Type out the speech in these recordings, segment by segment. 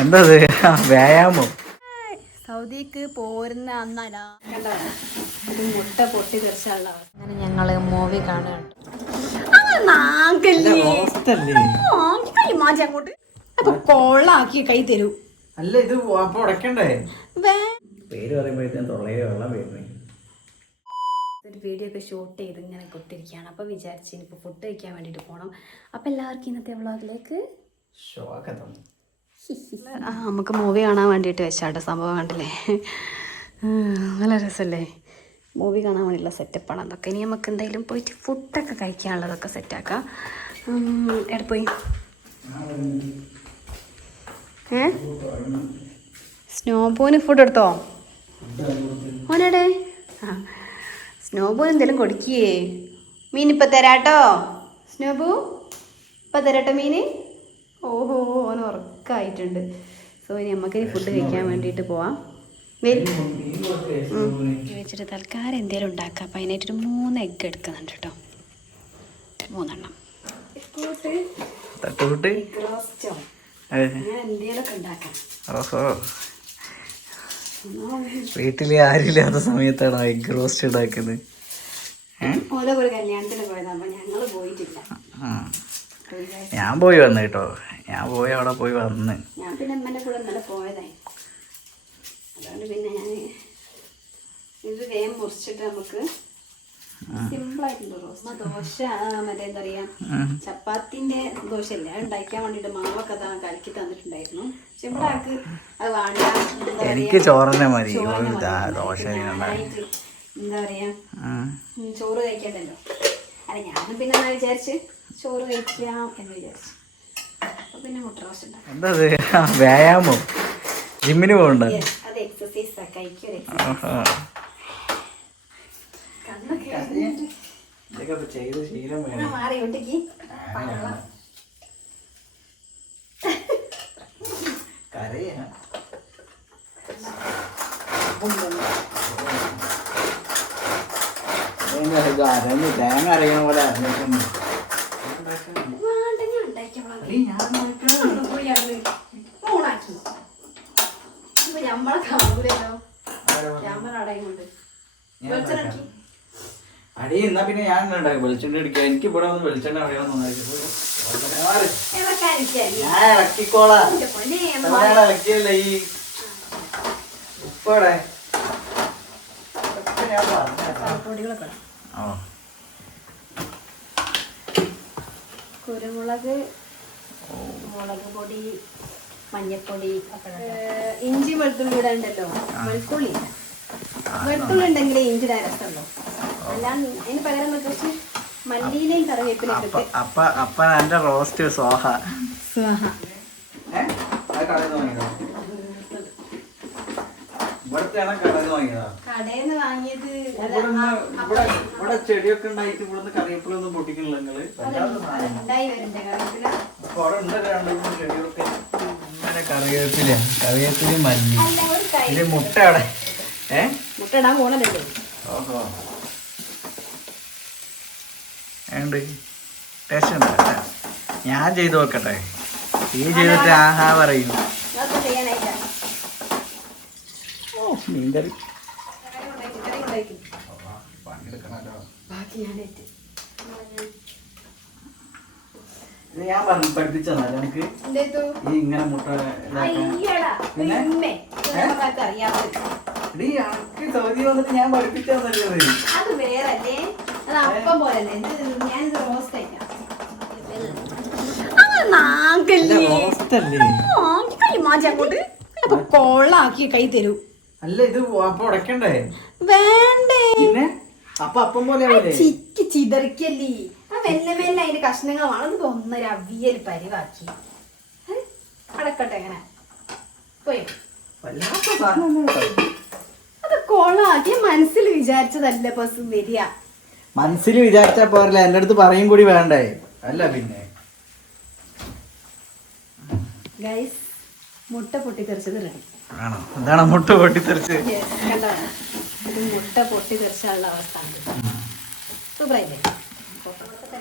എന്താ വ്യായാമം? സൗദിക്ക് പോരുന്ന അന്നല്ല കണ്ടോ ഒരു മുട്ട പൊട്ടി തെറിച്ചുള്ള അങ്ങനെ ഞങ്ങള് മൂവി കാണുന്നുണ്ട്. അങ്ങോട്ട് അപ്പൊ കൊള്ളാക്കി കൈ തരൂ. അല്ല ഇത് അപ്പൊ ഉടക്കണ്ടേ? പേര് പറയുമ്പോഴത്തേക്കും തൊള്ളയില് വെള്ളം വരുന്നേ. ഒരു വീഡിയോ ഒക്കെ ഷൂട്ട് ചെയ്ത് ഇങ്ങനെ കൊട്ടിരിക്കുകയാണ്. അപ്പോൾ വിചാരിച്ച് ഇനിയിപ്പോൾ ഫുഡ് കഴിക്കാൻ വേണ്ടിയിട്ട് പോകണം. അപ്പോൾ എല്ലാവർക്കും ഇന്നത്തെ വ്ളോഗിലേക്ക് നമുക്ക് മൂവി കാണാൻ വേണ്ടിയിട്ട് വെച്ചാട്ടോ. സംഭവം കണ്ടില്ലേ, നല്ല രസമല്ലേ? മൂവി കാണാൻ വേണ്ടിയുള്ള സെറ്റപ്പാണ് അതൊക്കെ. ഇനി നമുക്ക് എന്തായാലും പോയിട്ട് ഫുഡൊക്കെ കഴിക്കാനുള്ളതൊക്കെ സെറ്റാക്കാം. എവിടെ പോയി സ്നോബോന് ഫുഡ് എടുത്തോ? ഓനടെ സ്നോബോന് എന്തെങ്കിലും കൊടുക്കിയേ? മീൻ ഇപ്പം തരാട്ടോ സ്നോബു, ഇപ്പം തരാട്ടോ മീൻ. ഓഹോ ഓൻ ഉറക്കായിട്ടുണ്ട്. സോ ഇനി നമുക്കിനി ഫുഡ് കഴിക്കാൻ വേണ്ടിയിട്ട് പോവാം. വെച്ചിട്ട് തൽക്കാലം എന്തെങ്കിലും ഉണ്ടാക്കാം. അപ്പം അതിനായിട്ടൊരു 3 എഗ്ഗ് എടുക്കുന്നുണ്ട് കേട്ടോ. 3 എണ്ണം എന്തെങ്കിലുമൊക്കെ ഉണ്ടാക്കാം. ഓഹോ, വീട്ടില് ആരില്ലാത്ത സമയത്താണ് എഗ് റോസ്റ്റ് ഉണ്ടാക്കുന്നത്. ഓരോ ഒരു കല്യാണത്തിന് പോയതാ, അപ്പൊ ഞങ്ങള് പോയിട്ടില്ല. ഞാൻ പോയി വന്നു കേട്ടോ. ഞാൻ പോയി അവിടെ പോയി വന്ന്. ഞാൻ പിന്നെ അമ്മേന്റെ കൂടെ ഇന്നലെ പോയതായി. അതുകൊണ്ട് പിന്നെ ഞാൻ ഇത് വേഗം മുറിച്ചിട്ട് നമുക്ക് സിമ്പിളായിട്ടുള്ള റോസ്റ്റ്. ദോശ മറ്റേ എന്താ പറയാ, ചപ്പാത്തിന്റെ ദോശ ഇല്ല, അത് ഉണ്ടാക്കാൻ വേണ്ടിട്ട് മാവൊക്കെ കലക്കി തന്നിട്ടുണ്ടായിരുന്നു. സിമ്പിളാക്ക് അത് വേണ്ട. എനിക്ക് ചോറിനെ മതി. ദോശ എന്താ പറയാ, ചോറ് കഴിക്കണ്ടല്ലോ. അല്ല ഞാനും പിന്നെ എന്നാ വിചാരിച്ച് ചോറ് കഴിക്കാം എന്ന് വിചാരിച്ചു. അപ്പൊ പിന്നെ മുട്ട റോസ്റ്റ് ഉണ്ടാക്കാം. എന്താ വ്യായാമം? ജിമ്മിന് പോകണ്ട? അത് എക്സസൈസാ, കഴിക്കും. മാറി ഒട്ടിക്ക് തേങ്ങ അരയണ പോലെ അറിഞ്ഞിട്ടുണ്ട്. നമ്മളെ കാണൂലല്ലോ. ക്യാമറ അടയും കൊണ്ട് അടി. എന്നാ പിന്നെ ഞാൻ ഉണ്ടാക്കും വെളിച്ചെണ്ണ എടുക്കാം. എനിക്ക് ഇവിടെ വന്ന് വെളിച്ചെണ്ണ അവിടെയാണെന്ന് ഞാൻ ഇറക്കിക്കോളാം. ഇറക്കിയല്ലേ ഈ ഉപ്പടെ കുരുമുളക്, മുളക് പൊടി, മഞ്ഞപ്പൊടി, ഇഞ്ചി വെളുത്തുള്ളി ഇവിടെ ഉണ്ടല്ലോ. വെളുത്തുള്ളി ഉണ്ടെങ്കിലേ ഇഞ്ചിയുടെ രസമുണ്ടോ. അല്ലാ അതിന് പകരം കുറച്ച് മല്ലിയിലേയും കറിവേപ്പിലൊക്കെ ഇട്ട്. അപ്പൊ എന്റെ റോസ്റ്റ് സ്വാഹ. കടയിന്ന് വാങ്ങിയത്. ഇവിടെ ചെടിയൊക്കെ ഉണ്ടായിട്ട് ഇവിടുന്ന് കറിവേപ്പിലൊന്നും പൊട്ടിക്കണില്ല നിങ്ങള്? ചെടിയൊക്കെ ഇങ്ങനെ കറിവേപ്പില മല്ലി. ഇത് മുട്ട അവിടെ മുട്ട ഇടാൻ പോണതല്ലേ. ഓഹോ, ഉണ്ട്. ടേസ്റ്റ് ഉണ്ട്. ഞാൻ ചെയ്ത് നോക്കട്ടെ. ഈ ചെയ്തിട്ട് ആഹാ പറയും. മീൻകറി ഞാൻ പഠിപ്പിച്ചാ നമുക്ക് ഈ ഇങ്ങനെ മുട്ട സൗദി വന്നിട്ട് ഞാൻ പഠിപ്പിച്ചാന്നല്ലേ. അത് വേറല്ലേ, അത് അപ്പം പോലല്ലേ. ഞാനിത് റോസ്റ്റ് കഴിക്കാം. കൊള്ളാക്കി കൈ തരൂ. അല്ല ഇത് അപ്പൊ ഉടക്കണ്ടേ? വേണ്ടേ. പിന്നെ അപ്പൊ അപ്പം പോലെ ചിക്കി ചിതറിക്കല്ലേ. മെല്ലെ മെല്ലെ അതിന്റെ കഷ്ണങ്ങൾ വളർന്ന് ഒന്നൊരു അവിയൽ പരിവാക്കി അടക്കട്ടെ. എങ്ങനെ പോയി അത് കൊള്ളാക്കി മനസ്സിൽ വിചാരിച്ചതല്ല ബസ് വരിക. മനസ്സിൽ വിചാരിച്ചാ പോരല്ല, എന്റെ അടുത്ത് പറയും കൂടി വേണ്ടേ? അല്ല പിന്നെ ഗൈസ്, മുട്ട പൊട്ടിത്തെറിച്ചത് റെഡി ആണോ? എന്താണ് മുട്ട പൊട്ടിത്തെറിച്ച്? മുട്ട പൊട്ടിത്തെറിച്ചുള്ള അവസ്ഥ സൂപ്പറായില്ലേ?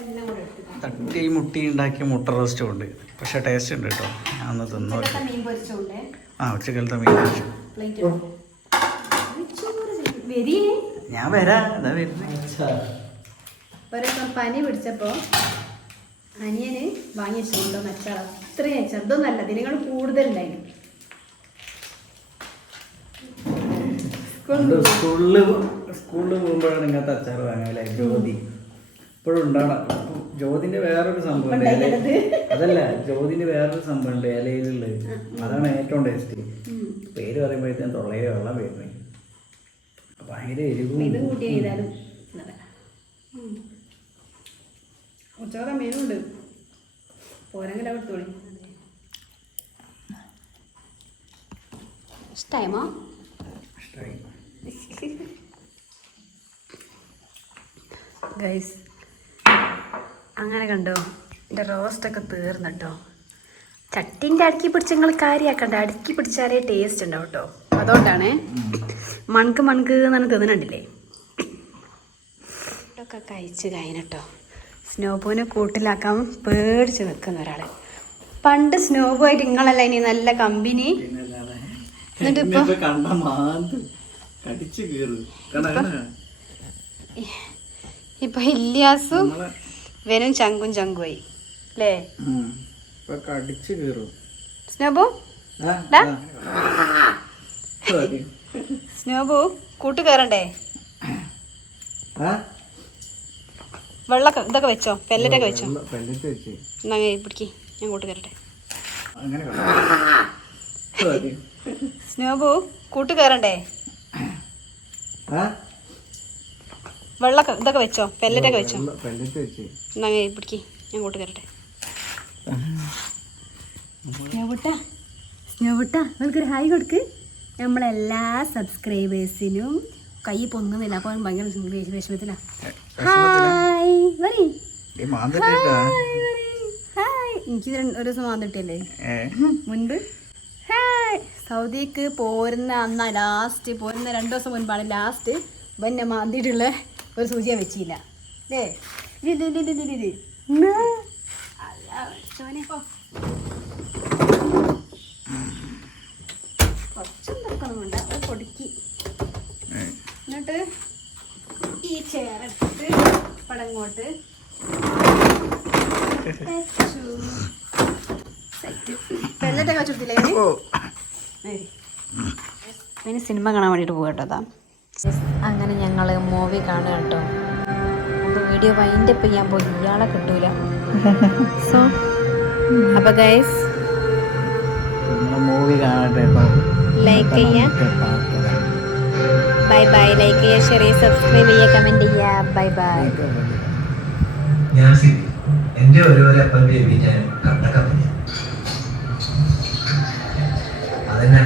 എല്ലാം കൂടെ എടുത്തിട്ടാ. തട്ടി മുട്ടി ഉണ്ടാക്കിയ മുട്ട റോസ്റ്റും ഉണ്ട്. പക്ഷെ ടേസ്റ്റ് ഉണ്ട് കേട്ടോ. ഞാൻ ഒന്ന് തിന്നു. ഉച്ചക്കലത്തെ മീൻ പൊരിച്ചോണ്ടേ ആ ഉച്ചക്കലത്തെ മീൻ പൊരിച്ചു. പ്ലേറ്റ് വരിയേ. ഞാൻ വരാം. അതാ വരുന്നത്. ഒരൊക്കെ പനി പിടിച്ചപ്പോൾ അനിയന് വാങ്ങി വെച്ചുകൊണ്ടോ അച്ചാർ. അത്രയും അച്ചാർ ഇതൊന്നല്ല, ഇതിനേക്കാൾ കൂടുതലുണ്ടായിരുന്നു. സ്കൂളിൽ പോകുമ്പോഴാണ് ഇങ്ങനത്തെ അച്ചാർ വാങ്ങാല്ലേ. ജ്യോതി ഇപ്പോഴും ഉണ്ടാവണം. ജ്യോതിന്റെ വേറൊരു സംഭവം ഉണ്ട്. അതല്ല, ജ്യോതിന്റെ വേറൊരു സംഭവം ഉണ്ട് ഇലയിലുള്ളത്. അതാണ് ഏറ്റവും ടേസ്റ്റ്. പേര് പറയുമ്പോഴത്തേക്കും തൊള്ളയെ വെള്ളം വരുന്നത്. ഭയങ്കര എരിവും. ഇതും കൂട്ടി ചെയ്താലും ഉച്ചവറ മീനുണ്ട്. പോരെങ്കിലും എടുത്തോളി. ഇഷ്ടമായമോ? ഗൈസ് അങ്ങനെ കണ്ടോ, എൻ്റെ റോസ്റ്റൊക്കെ തീർന്നിട്ടോ. ചട്ടിൻ്റെ അടുക്കി പിടിച്ച് നിങ്ങൾ കാര്യമാക്കണ്ട. അടുക്കി പിടിച്ചാലേ ടേസ്റ്റ് ഉണ്ടാവും കേട്ടോ. അതുകൊണ്ടാണ് മണക്ക് മണക്ക് എന്ന് തിന്നണ്ടില്ലേ. ഫുഡൊക്കെ കഴിച്ച് കഴിഞ്ഞിട്ടോ സ്നോബോനെ കൂട്ടിലാക്കാൻ പേടിച്ച് നിൽക്കുന്ന ഒരാൾ. പണ്ട് സ്നോബോ ആയിട്ട് നിങ്ങളല്ല ഇനി നല്ല കമ്പനി. എന്നിട്ട് ഇപ്പൊ ഇല്യാസും വെനും ചങ്കും ചങ്കുമായി അല്ലേ സ്നോബോ? സ്നോബോ കൂട്ട് കയറണ്ടേ? വെള്ളം ഇതൊക്കെ വെച്ചോ, പെല്ലറ്റൊക്കെ വെച്ചോ. എന്നാ പിടിക്ക്, ഞാൻ കൂട്ട് കയറട്ടെ. സ്നോബു കൂട്ട് കയറണ്ടേ? വെള്ളം ഇതൊക്കെ വെച്ചോ, പെല്ലറ്റൊക്കെ വെച്ചോ. എന്നാ പിടിക്ക്, ഞാൻ കൂട്ട് കയറട്ടെ. സ്നോബുട്ട നിങ്ങൾക്കൊരു ഹായ് കൊടുക്ക്. നമ്മളെല്ലാ സബ്സ്ക്രൈബേഴ്സിനും കൈ പൊങ്ങുന്നില്ല, അപ്പോൾ ഭയങ്കര വിഷമത്തിലാ. ഹായ് വരി. ഹായ്, എനിക്ക് ഒരു ദിവസം വന്നിട്ടല്ലേ മുൻപ്. ഹായ്, സൗദിക്ക് പോരുന്ന അന്നാ ലാസ്റ്റ്, പോരുന്ന 2 ദിവസം മുൻപാണ് ലാസ്റ്റ് പിന്നെ മാന്തിയിട്ടുള്ള ഒരു സൂചിയ വെച്ചില്ല അല്ലേ. കുറച്ചും തൊക്കൊന്നുമുണ്ട്, അത് പൊടിക്ക്. എന്നിട്ട് ഈ ചേരെടുത്ത് പടങ്ങോട്ട് പെല്ലറ്റൊക്കെ വെച്ചിട്ടില്ലേ? പിന്നെ സിനിമ കാണാൻ വേണ്ടിയിട്ട് പോകട്ടോ. അങ്ങനെ ഞങ്ങൾ മൂവി കാണുക കേട്ടോ. അപ്പോൾ വീഡിയോ വൈൻഡപ്പ് ചെയ്യാൻ പോയി, ഇയാളെ കിട്ടൂല. സോ അപ്പോൾ ഗൈസ് മൂവി കാണട്ടെ. ലൈക്ക് ചെയ്യുക, ബൈ ബൈ. ലൈക്ക് ചെയ്യുക, ഷെയർ ചെയ്യുക, സബ്സ്ക്രൈബ് ചെയ്യുക, കമൻറ്റ് ചെയ്യുക. Bye bye. ഞാൻ എൻ്റെ ഓരോരോ അപ്പം ബേബി ഞാൻ കണ്ടൊക്കെ അതിനെ